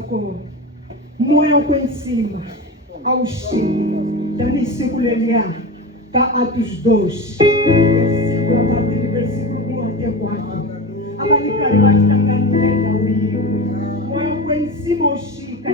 sacou? Moyo kwa cima, ao Chico, da Nissigulelha, da Atos 2, versículo a partir do versículo 1 até 4. A Balicari vai estar ganhando o Rio. Moyo kwa cima, ao Chico,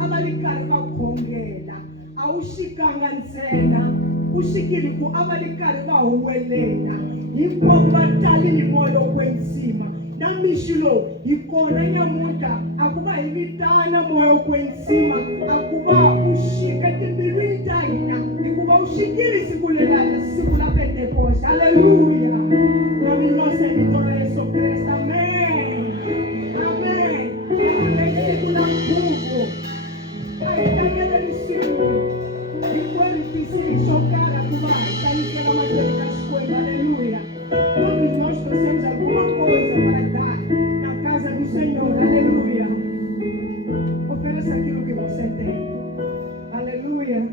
a Balicari vai congela, ao Chico Angancena, o Chiquilico, a Balicari vai uelela, e como batalha de moyo kwa cima. Namishilo ikona nyamuta akuba imitana moyo kwensima akuba ushika timbilita ina ikuba ushikiri sikulelana sikula Pentecost. Haleluya. Nami nose nikora Yesu Kristo. Amen. Amen. Amen. Kuna nguvu. Aikanyele misimu. Ikweli kisiri shokara kuba itanikela majerika shkoi. Haleluya. Todos nós trouxemos alguma coisa para dar na casa do Senhor. Aleluia. Ofereça aquilo que você tem. Aleluia.